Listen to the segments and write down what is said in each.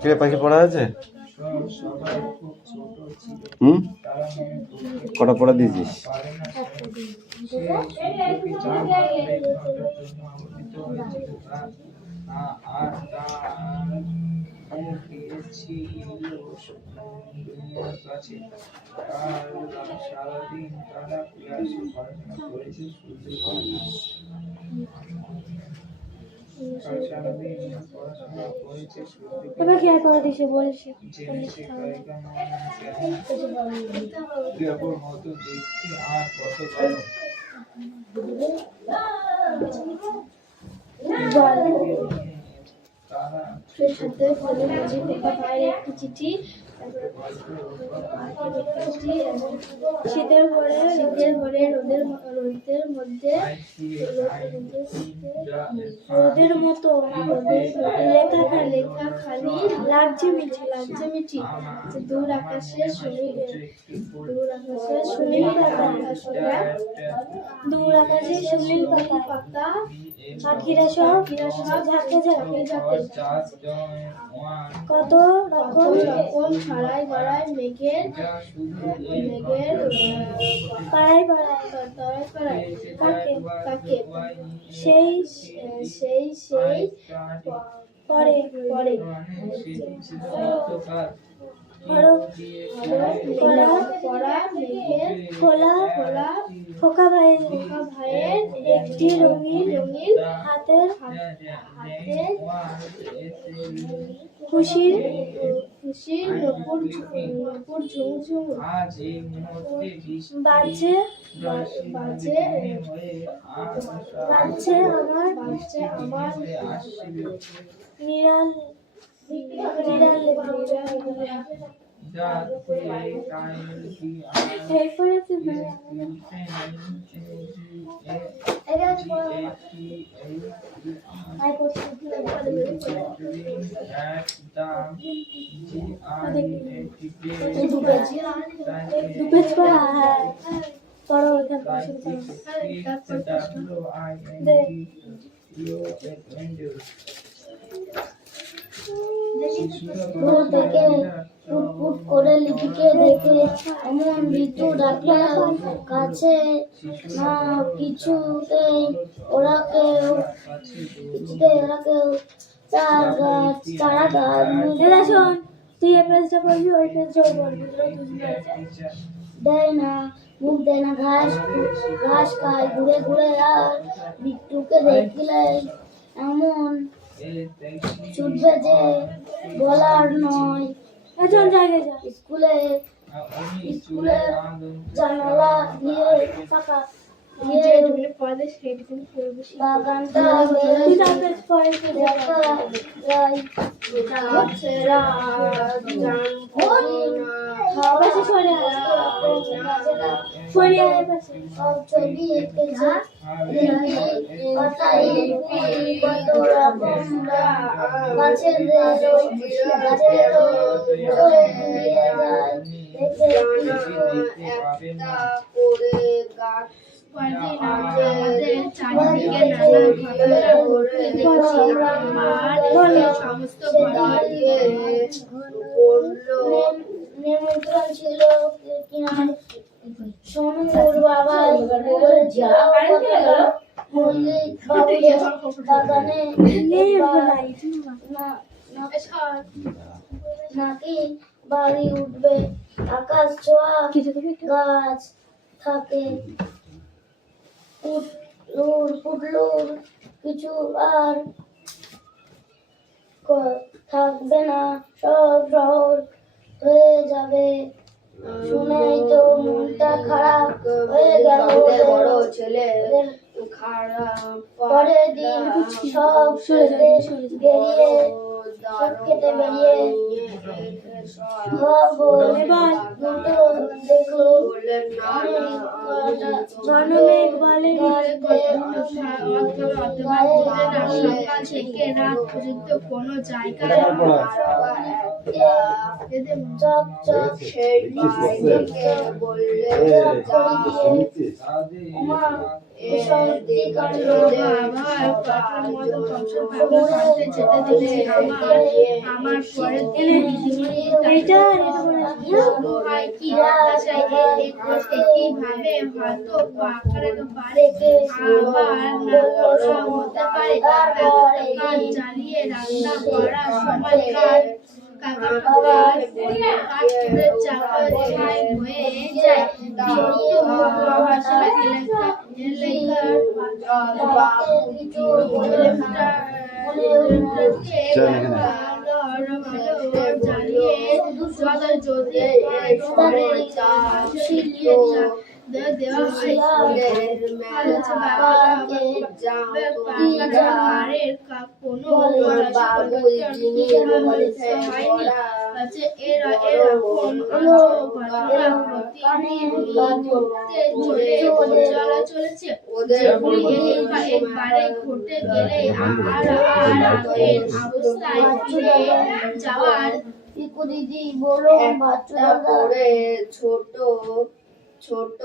কে পাখি পড়া আছে? কটা পড়া দিয়েছিস? সারাদিন তারা ক্লাসে পড়াশোনা করেছে একটি চিঠি শীতের ভোরে রোদের মধ্যে রোদের মতো লেখা খালি লাগছে মিছি দূর আকাশে সুনীল পাতা পাখিরা সব ঝাঁকে কত রকম ছড়াই গড়াই মেঘের পাড়ায় কাকে সেই পরে খোকা ভাইয়ের একটি রঙিন হাতের খুশির নপুর ঝুমঝুম বাজছে আমার নিরাল ফুট করে লিপিকে দেখে এমন ঋতু ডাকলে কাছে না কিছুতেই ওরা কেউ চারা গাছ তুই এই পেজটা পড়বি ওই পেজটা পড়বি দেয় না মুখ দেয় না ঘাস খায় ঘুরে আর বিট্টুকে দেখলে এমন ছুটবে যে বলার নয়। স্কুলের জানালা দিয়ে বাগানটা ছবি এঁকেছে কত রকম গাছের নিমন্ত্রণ ছিল সোনুর বাবা বাগানে নাকি বাড়ি উঠবে আকাশ ছোঁয়া গাছ থাকে পুটলুর কিছু আর থাকবে না সব শহর হয়ে যাবে শুনেই তো মনটা খারাপ হয়ে গেল বড় ছেলে পরের দিন সব কেটে বেরিয়ে এবার দুটো দেখলো জনমেঘ বলে সকাল থেকে রাত পর্যন্ত কোনো জায়গায় চক চক সেই মাইকে বললে মা সত্যি কাণ্ড আমার পরে এটা কিভাবে হয়তো পাকড়াতে পারে আবার হতে পারে কাঠ জ্বালিয়ে রান্না করার সময় চলেছে একবারে ঘটে গেলে আর আগের অবস্থায় ফিরে যাওয়ার পিকু দিদি বলো বাচ্চা করে ছোট ছোট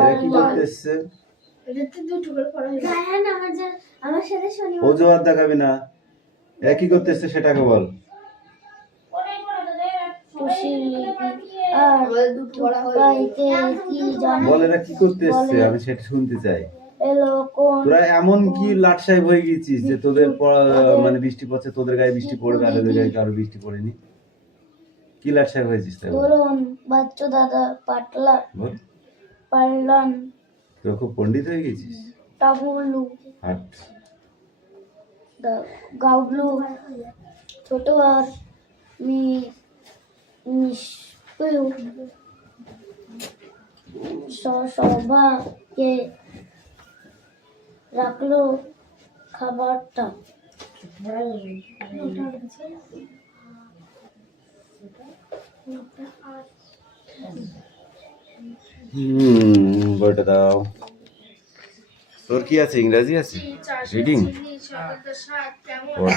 এরা কি করতে এসছে? দুটো করে পড়া হয়েছে। আমার সাথে শনি অজুহাত দেখাবি না। এরা কি করতে এসছে সেটাকে বল। আর গাইতে কি জানো বল এরা কি করতে এসছে, আমি সেটা শুনতে চাই। এলো কোন তোরা এমন কি লাট সাহেব হয়ে গেছিস যে তোদের মানে বৃষ্টি পড়ছে, তোদের গায়ে বৃষ্টি পড়বে আর ওদের গায়ে কারো বৃষ্টি পড়েনি? কি লাট সাহেব হয়েছিস তাই বল। বলুন বাচ্চা দাদা পাটলা বল পারলান তুই খুব পণ্ডিত হয়ে গেছিস। টাবুলু হাট গাবলু ছোট আর মিষ্টিও সবাইকে রাখলো খাবারটা বইটা দাও। তোর কি আছে, ইংরেজি আছে রিডিং?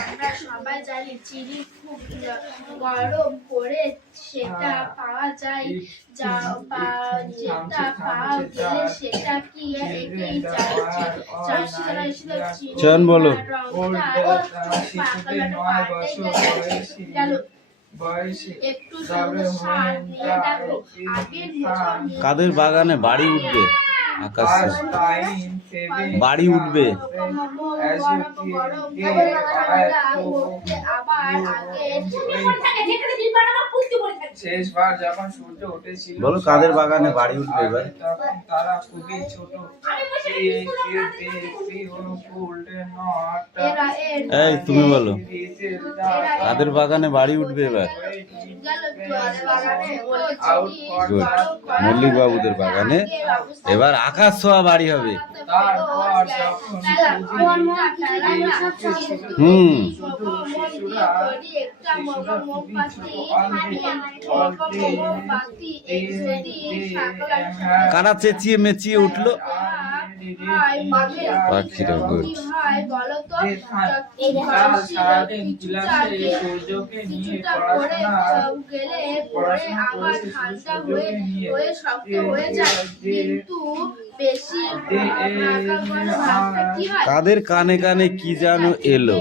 আমরা সবাই জানি চিনি খুব গরম করে সেটা পাওয়া যায়, যেটা পাওয়া গেলে সেটা কি চয়ন বলো। একটু সার নিয়ে দেখো আগের মতো কাদের বাগানে বাড়ি উঠবে? আকাশে বাড়ি উঠবে। শেষবার যখন সূর্য উঠেছিল বলো কাদের বাগানে বাড়ি উঠবে এবার? তখন তারা খুবই ছোট এই তুমি বলো কাদের বাগানে বাড়ি উঠবে এবার? গুড, মল্লিক বাবুদের বাগানে এবার আকাশ ছোঁয়া বাড়ি হবে। তারপর যখন হুম কারা চেঁচিয়ে মেচিয়ে উঠলো? পাখিরা। গুড। সূর্যকে নিয়ে কাদের কানে কানে কি যেন এলো?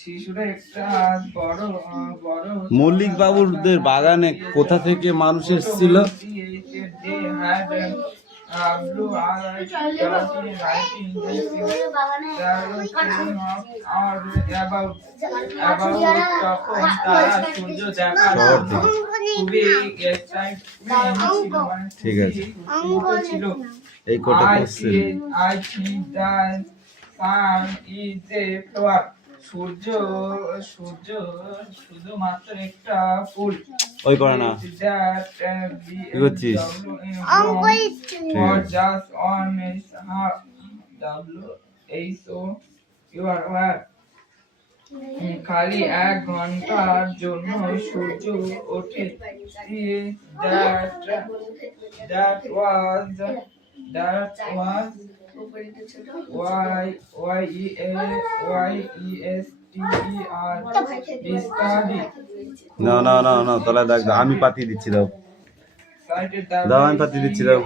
শিশুরা একটা বড় বড় মল্লিক বাবুদের বাগানে কোথা থেকে মানুষ এসেছিল? blue eyes writing about তখন তারা সূর্য দেখার খুবই এক্সাইটমেন্ট ঠিক আছে, ছিল। এই কোটা question. I think that sun is a flower. সূর্য সূর্য শুধুমাত্র একটা ফুল ওই করে না that কি করছিস? অঙ্ক ইচ্ছে or just on is you are aware খালি 1 ঘন্টার জন্য সূর্য ওঠে that was study না না না না তাহলে দেখ আমি পাতি দিচ্ছি দাও দাও আমি পাতি দিচ্ছি দাও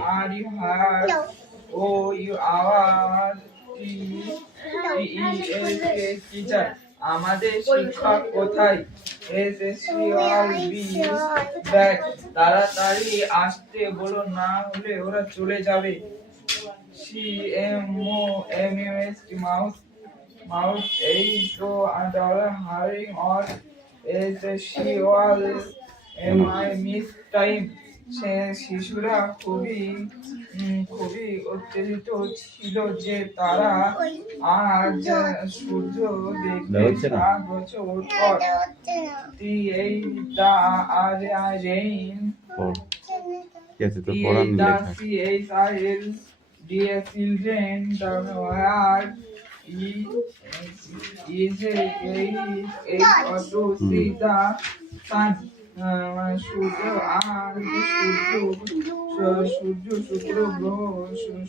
টিচার আমাদের শিক্ষক কোথায় তাড়াতাড়ি আসতে বলো না হলে ওরা চলে যাবে mouse so hurrying on she all I miss time শিশুরা খুবই উত্তেজিত ছিল যে তারা আজ সূর্য দেখবে 7 বছর পর rain কি আছে তোর পড়ান লেখা dear children the word is to see the sun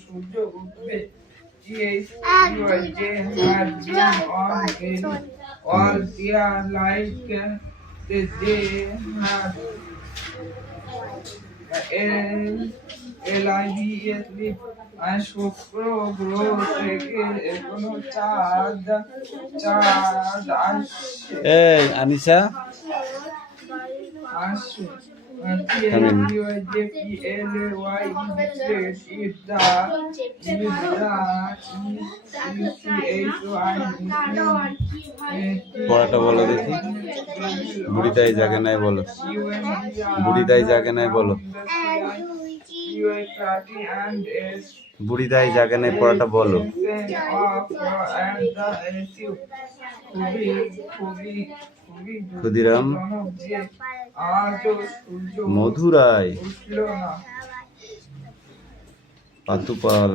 সূর্য উঠবে all their light they had LIVESly শুক্র গ্রহ থেকে এখনো চাঁদ আসছে এই আনিসা পড়াটা বলো দেখি বুড়িদাই জাগে নাই বলো বুড়িদাই জাগে নাই বলো বুড়িদাই জাগে নাই পড়াটা বলো ক্ষুদিরাম মধুরাই পাতুপাল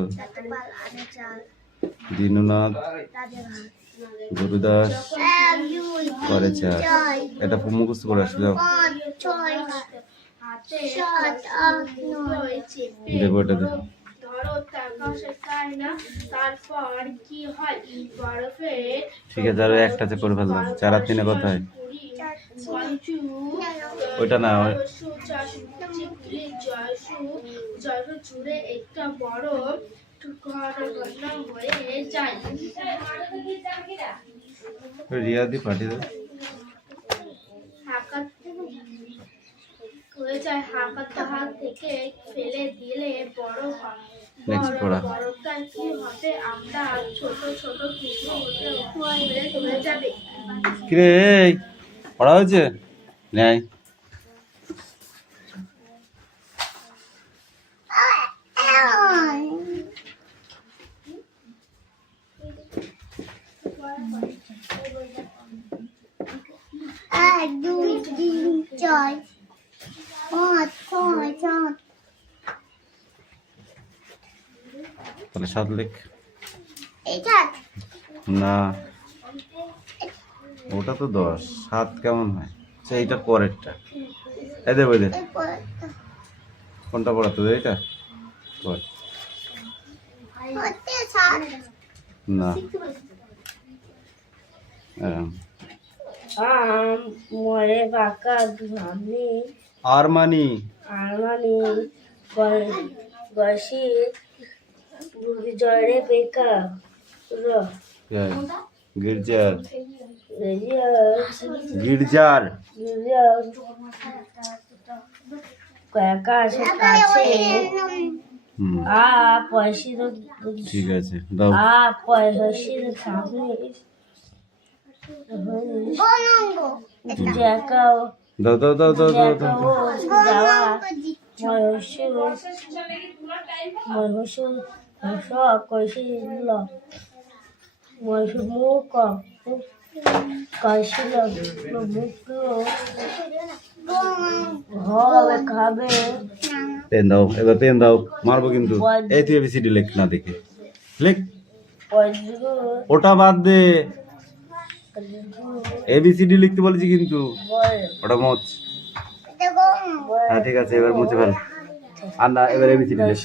দীননাথ গুরুদাস করেছে এটা মুখস্থ করে আসলে দেখো এটা দেখো তারপর কি হয় বরফের ঠিক আছে আর একটাতে করে ফেললাম 4 আর 3 কোথায় ওইটা না জুড়ে একটা বড় ঘটনা হয়ে যায় রিয়াদি পাঠিয়ে দাও হয়ে যায় হাত থেকে ফেলে দিলে বড় নেক্সট পড়া বড়টা কি হবে আমরা ছোট ছোট টুকরো হতে চলে যাবে কিরে এই পড়া হয়েছে নাই তাহলে 7 লিখ না ওটা তো 10 7 কেমন হয় আচ্ছা এইটা পরেরটা এই দে বই দে কোনটা পড়া তো এইটা পর না মরে বাঁকা ঘামনি আরমানি আরমানি গসি জড়ে বেকা গির্জার গির্জার কাছে আ পয়সি ঠিক আছে দাও আ পয়সি সামনে দেখাও দাও দাও দাও দাও দাও দাও যাওয়া মহিষু কইছিল মহিষু মুখ কাশিলাম মুক্ত হবে খাবে পেন দাও, এবার পেন দাও, মারবো কিন্তু। এই তুই এবিসিডি লেখ না দেখে, লেখ। পদ্ম ওটা বাদ দে, এবিসিডি লিখতে বলেছি কিন্তু, ওটা মোচ। হ্যাঁ ঠিক আছে, এবার মুছে ফেল। আর না, এবার এবিসিডি লেখ।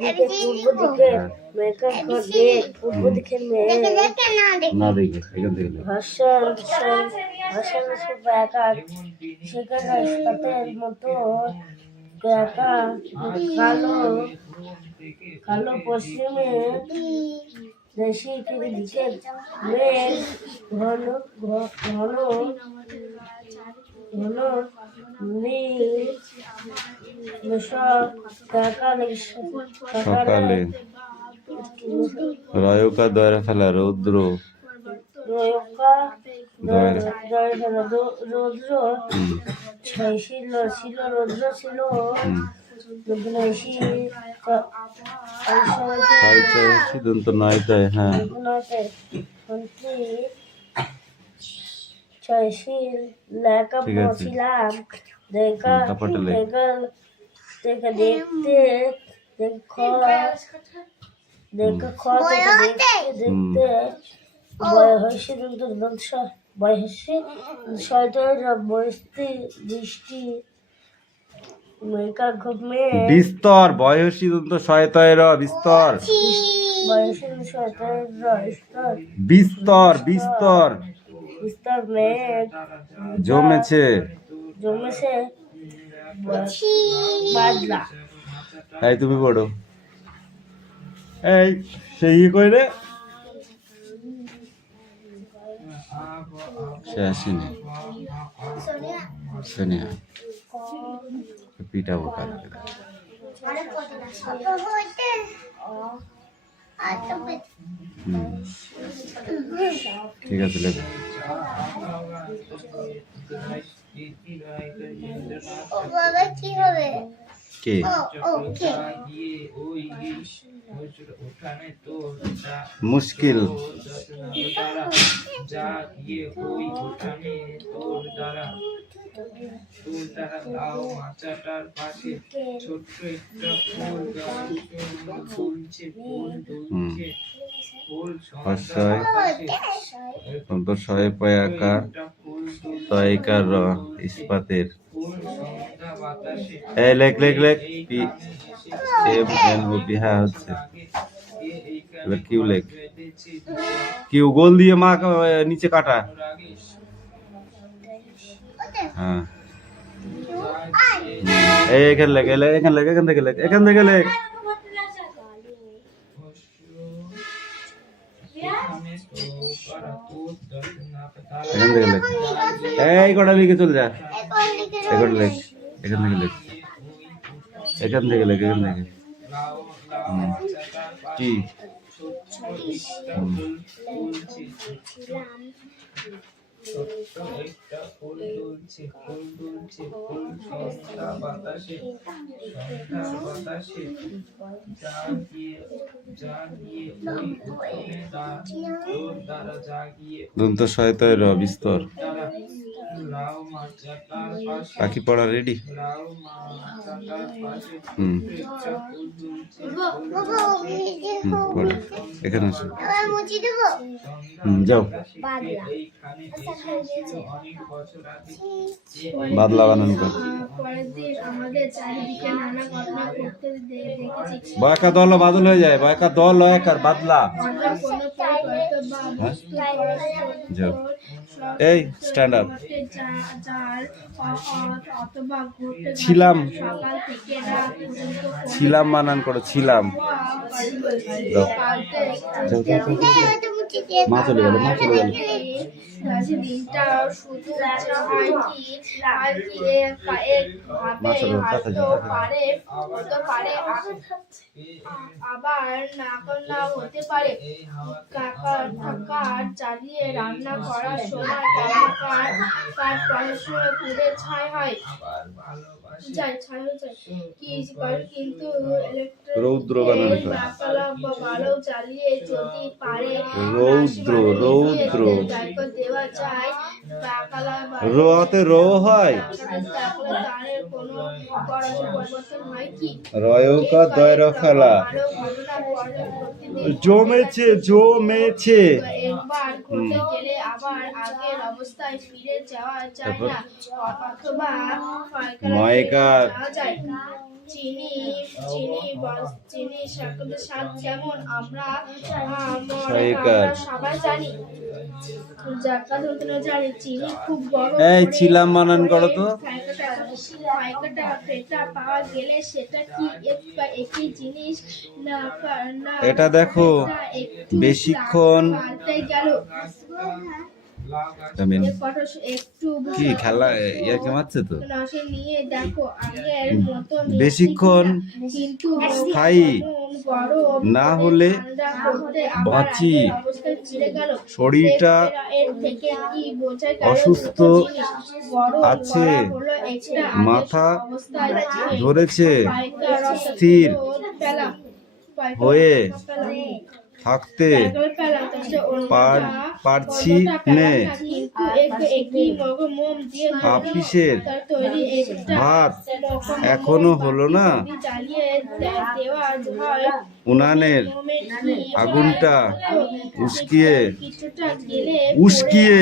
দিকে পূর্ব দিকে মেঘের ঘরে পূর্ব দিকে মেঘ না দেখে, এখান থেকে লেখ। ভাষণ ভাষণ একা সেখানে সাথের মতো একা কালো কালো পশ্চিমে দেশি দিকে মেঘ ঘন ঘন ঘন সকালে রয়কা দয়রা ফেলা রৌদ্র, রৌদ্র ছিল ছিল রৌদ্র ছিল সিদ্ধান্ত নাই তাই। হ্যাঁ লেখা ঠিক আছে। পড়ছিলাম দেখা কাপড়টা লেখ। দেখা দেখা দেখতে দেখো দেখা দেখতে দেখতে বয়সী বয়সী শয়তান বৃষ্টি বৃষ্টি মেঘা ঘুমে বিস্তর, বয়সী দন্ত শয়তায়ের বিস্তর, বয়সী শয়তান বিস্তর বিস্তর বিস্তর বিস্তর মেঘ জমেছে। জমেছে বাদলা এই তুমি পড়ো। এই সেই কই রে, সে আসেনি। সোনিয়া পিটাবো কালকে। ঠিক আছে লেখো। বাবা কি হবে? কে ওকে মুশকিল, লাউ মাচাটার পাশে ছোট্ট একটা ফুল দুলছে, ফুল দুলছে, ফুল অসহায় অন্তর সহায় পয়াকার তয়কার ইস্পাতের। এই লেখ লেখ লেখ। P M N O P. হ্যাঁ হচ্ছে। এবার কিউ লেখ। কিউ গোল দিয়ে মা নিচে কাটা। হ্যাঁ এই এখানে লেখ, এখানে লেখ, এখান থেকে লেখ, এখান থেকে লেখ। এখান থেকে লেখ। এই কটা লিখে চলে যা। এখানে লেখ, এখান থেকে লেখ, এখান থেকে লেখ, এখান থেকে। কি ছোট্ট একটা ফুল দুলছে, ফুল দুলছে, ফুল সন্ধ্যা বাতাসে, সন্ধ্যার বাতাসে জাগিয়ে জাগিয়ে ওই উঠোনে তোর দ্বারা জাগিয়ে দন্ত সহায়তায় বিস্তর। লাউ মাচাটার পাশে, পাখি পড়া রেডি। লাউ মাচাটার পাশে হুম একটা ফুল দুলছে, পড়ো। এখানে আসো। আবার মুছি দেবো। যাও। এইখানে এসেছিল অনেক বছর আগে। বাদলা বানান কর। পরের দিন আমাদের চারিদিকে নানা ঘটনা ঘটতে দেখেছি। বয়কা দল বাদল হয়ে যায়, বয়কা দল লয়কার বাদলা। আমরা কোনো পরিবর্তন বা বস্তু যাও। এই স্ট্যান্ড আপ। যার অথবা ঘটে ছিলাম, সকাল থেকে রাত পর্যন্ত ছিলাম বানান করো, ছিলাম। যাও। যাও, যাও, যাও, যাও। এবার তো মুছি দিয়ে মা চলে গেল, মা চলে গেল। দিনটা শুধু হয় কি মা চলে গেল, ভাবে তাড়াতাড়ি, তাড়াতাড়ি। হতে পারে আবার না হতে পারে। কাঠ জ্বালিয়ে রান্না করার সময় কাঠ পড়াশোনা পুড়ে ছাই হয় যায়, ছাই হয়ে যায়। কিন্তু রৌদ্র বানান কর। আলো জ্বালিয়ে যদি পারে রৌদ্র রৌদ্র দেখো দেওয়া যায় বাকালা রোতে রো হয়, তাহলে তারের কোনো পরিবর্তন হয় কি? রয়কা দয়র খেলা আরো ঘটনা পরে প্রতিদিন জমেছে জমেছে। একবার ঘটে গেলে আবার আগের অবস্থায় ফিরে যাওয়া যায় না, অথবা ময়কার যাওয়া যায়। চিনি চিনি চিনি সাকরের স্বাদ কেমন আমরা সয়কার। সবাই জানি, যাকা ধরতে জানি। চিনি খুব গরম এই করে ছিলাম বানান করো তো। ফাইকাটা ফেটা পাওয়া গেলে সেটা কি একই জিনিস না? এটা দেখো, একটু বেশিক্ষণ পাল্টে গেল। কামিন। একটু কি খেলা ইয়াকে মারছে তো। রসে নিয়ে দেখো আগের মতো বেশিক্ষণ কিন্তু স্থায়ী গরম না হলে ঠান্ডা করতে আবার বাঁচি। আগের অবস্থায় ফিরে গেল। শরীরটা এর থেকে কি বোঝা গেল? অসুস্থ দুটো জিনিস। গরম আছে, করা হলো একটা, আগের মাথা অবস্থায় ধরেছে, পাইকার রসে স্থির পেলা, পাইকার হয়ে রসে পেলা। থাকতে পাইকার পেলাম, তাহলে অন্যটা পারছি অন্যটা পেলাম নে। না, কিন্তু একই মোম দিয়ে আপিসের তার তৈরি একটা ভাত এখনো হলো না, জ্বালিয়ে দেওয়া হয়। উনানের মোমের কি আগুনটা উস্কিয়ে কিছুটা গেলে উস্কিয়ে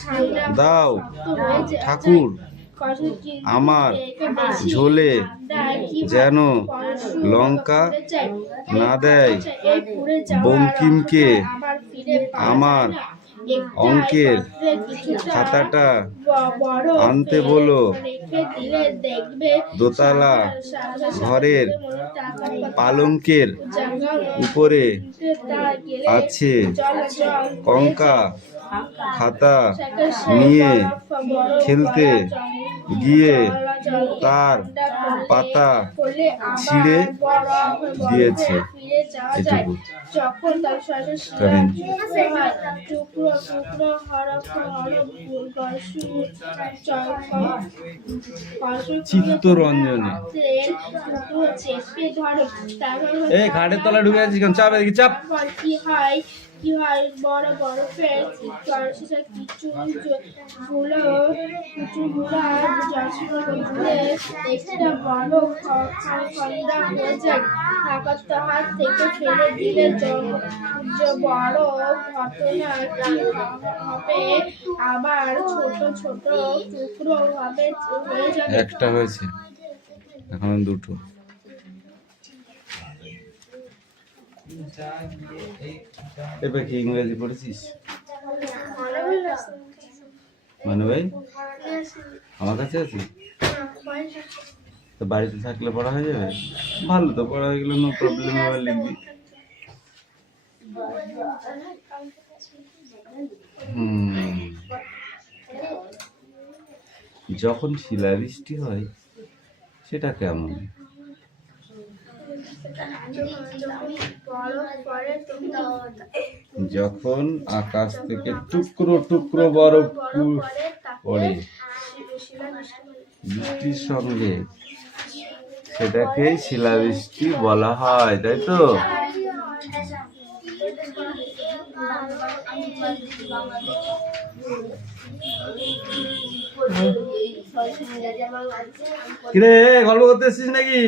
ঠান্ডা দাও হয়ে যায়। ঠাকুর, কষে কিন্তু আমার একে বেশি ঝোলে ঠান্ডায় কি যেন পরশু লঙ্কা পড়ে যায়। না দেয়। এই পুড়ে যাওয়া বঙ্কিমকে আবার ফিরে পাওয়া আমার যায় না। একটা অঙ্কের পাত্রে কিছুটা খাতাটা বড় আনতে বলো। রেখে দিলে দেখবে দোতলা সাথে ঘরের মনে টাকার কথা। পালঙ্কের জায়গা উপরে তা গেলে আছে জল জল কঙ্কা খাতা সাথে নিয়ে বড় খেলতে জল গিয়ে জল তার ঠান্ডা পাতা করলে আবার ছিঁড়ে বরফ দিয়েছে। ফিরে যাওয়া যায়। এটুকু যখন তার সাথে কারেন। টুকরো টুকরো হরফ হরফ চিত্তরঞ্জনে টুকরো চেপে ধরো, তারপর এই খাটের তলায় ঢুকে আছিস কেন? চাপ এদিকে চাপ। তারপর কি হয় বড় বরফের সেটা কিছু গুলো একটা বড় খন্দা হয়ে যায়। তাহার থেকে ফেলে দিলে বড় ঘটনা কি হবে? আবার ছোট ছোট টুকরো হয়ে যাবে। একটা হয়েছে, এখন দুটো। এবার কি ইংরেজি পড়েছিস? মানে ভাই আমার কাছে আছে তো, বাড়িতে থাকলে পড়া হয়ে যাবে। ভালো তো, পড়া হয়ে গেলে নো প্রবলেম, এবার লিখবি। যখন শিলাবৃষ্টি হয় সেটা কেমন? যখন আকাশ থেকে টুকরো টুকরো বরফ পড়ে বৃষ্টির সঙ্গে, সেটাকেই শিলাবৃষ্টি বলা হয়, তাই তো? কিরে গল্প করতে এসেছিস নাকি?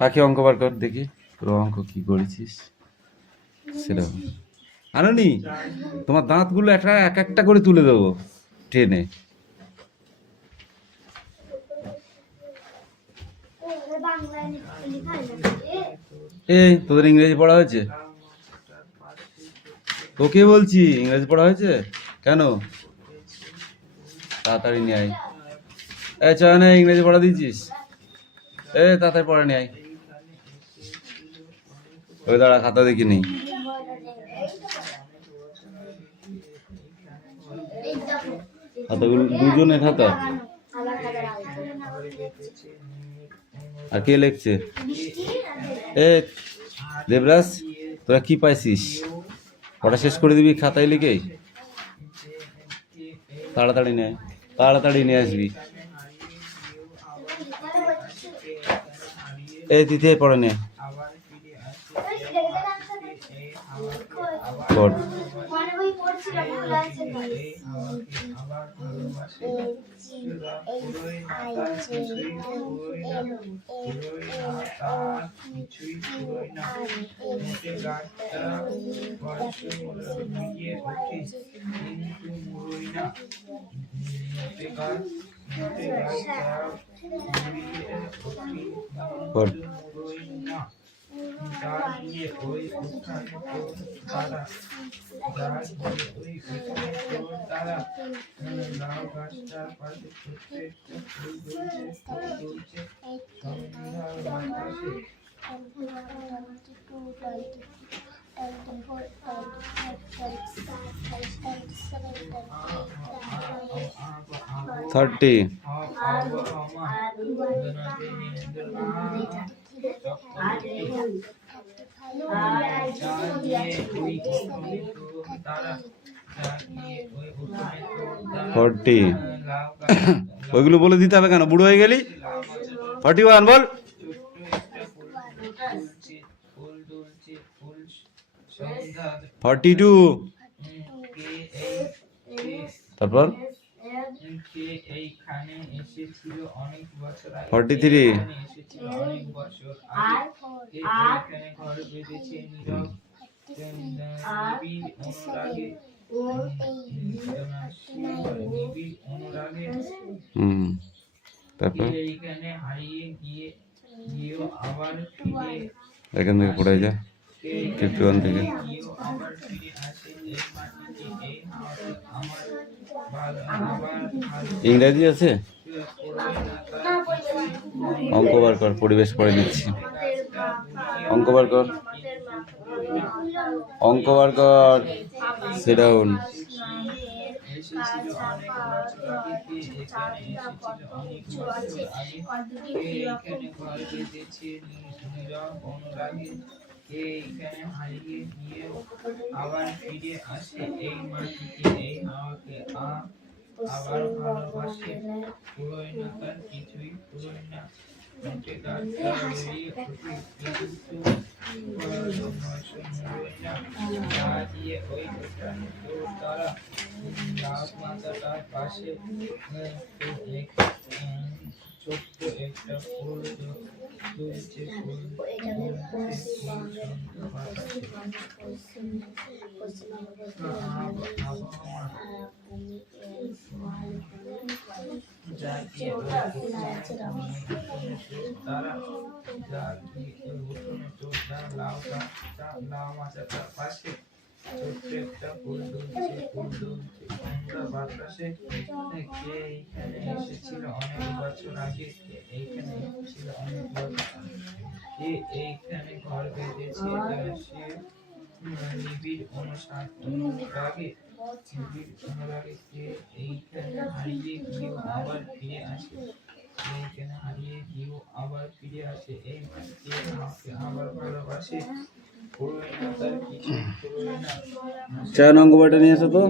পাখি অঙ্ক বার কর দেখি, তোর অঙ্ক কি করেছিস সেটা। আনোনি? তোমার দাঁতগুলো এক একটা করে তুলে দেবো টেনে। এই তোদের ইংরেজি পড়া হয়েছে? তোকে বলছি, ইংরেজি পড়া হয়েছে কেন? তাড়াতাড়ি নিয়ে আয়। এই চয় না, ইংরেজি পড়া দিয়েছিস? তাড়াতাড়ি পড়া নিয়ে আয়। ওই দাঁড়া, খাতা দেখি নেই। খাতাগুলো দুজনের খাতা। আর কে লিখছে? এ দেবরাজ, তোরা কি পাইছিস? পড়া শেষ করে দিবি খাতায় লিখে? তাড়াতাড়ি নে, তাড়াতাড়ি নিয়ে আসবি। এই দিতে পড়ে নে। আবার ফিরে আসে পড়। মানে ওই পড়ছিলাম ভুল আছে না। এই হাওয়াকে আবার ভালোবাসে পুরোই না তার কিছুই পুরোই না তার কিছুই পুরোই না মোটে গাছটা বয়স মিলিয়ে ওঠে কিন্তু মুড়োই না মোটে গাছটা মিলিয়ে ওঠে পড়। মুড়োই না তার দিয়ে ওই উঠানে তারা যার দিয়ে ওই উঠানে তারা লাউ গাছটার পাশে ছোট্ট একটা ফুল দুলছে সন্ধ্যার বাতাসে থার্টি। ফর্টি। ওইগুলো বলে দিতে হবে কেন? বুড়ো হয়ে গেলি। 41 বল। ফুল দুলছে ফুল সন্ধ্যা 42। তারপর কে এইখানে এসেছিল অনেক বছর আগে 43। এখানে এসেছিল অনেক বছর আগে কে এইখানে ঘর বেঁধেছে নীরব নিবিড় অনুরাগে নিবিড় অনুরাগে তারপর কে এইখানে হারিয়ে গিয়েও আবার ফিরে এখান থেকে পড়ে যা। কে 51 থেকে গিয়েও আবার ফিরে আসে এই মাটিতে এই হাওয়াতে আমার আবার ভালো ইংরেজি আছে? পুরোই না তার অঙ্ক বার কর, পরিবেশ পড়ে দিচ্ছি। অঙ্ক বার কর, অঙ্ক বার কর। Sit down. এসেছিল অনেক বছর আগে কে এখানে এসেছিল অনেক বছর আগে কে এইখানে ঘর বেঁধেছে নীরব অনুরাগে কে এইখানে হারিয়ে গিয়েও আবার ফিরে আসে এই মাটিতে এই হাওয়াকে আবার ভালোবাসে পুরোই না তার কিছুই পুরোই না মোটে গাছটা বেরিয়ে ওঠে কিন্তু মুড়োই না তা দিয়ে ওই উঠানে তারা লাউ মাথাটার পাশে ছোট্ট একটা ফুল দুলছে ফুল তারা লাউ মাথাটার পাশে ছোট্ট একটা ফুল দুলছে সন্ধ্যা বাতাসে কে এইখানে এসেছিল অনেক বছর আগে কে এইখানে এসেছিল অনেক বছর কে এইখানে ঘর বেঁধেছে সে নিবিড় অনুরাগে কে এইখানে হারিয়ে গিয়েও আবার ফিরে আসে এইখানে হারিয়ে গিয়েও আবার ফিরে আসে এই মাটিতে আমাকে আবার ভালোবাসে পুরোই না তার কিছু পুরোই না 4 অঙ্ক বইটা নিয়ে এসো তো।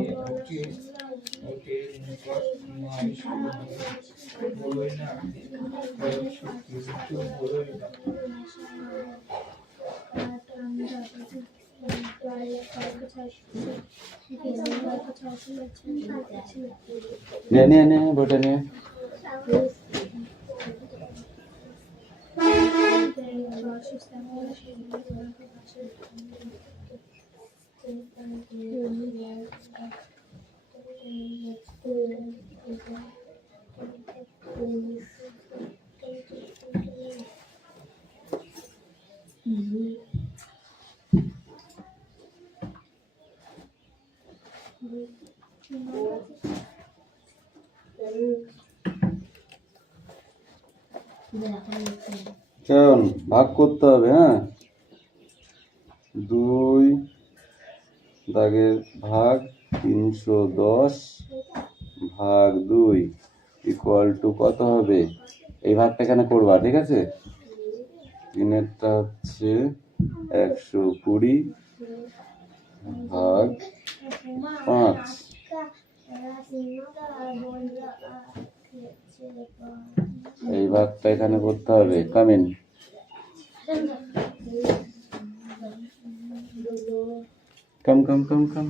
নে বইটা নিয়ে। চল ভাগ করতে হবে। হ্যাঁ, 2 দাগের ভাগ 310 ভাগ 2 ইকুয়াল টু কত হবে? এই ভাগটা এখানে করবা, ঠিক আছে? তিনেরটা হচ্ছে 120 ভাগ 5। এই ভাগটা এখানে করতে হবে। কামিন, কাম কাম কাম কাম।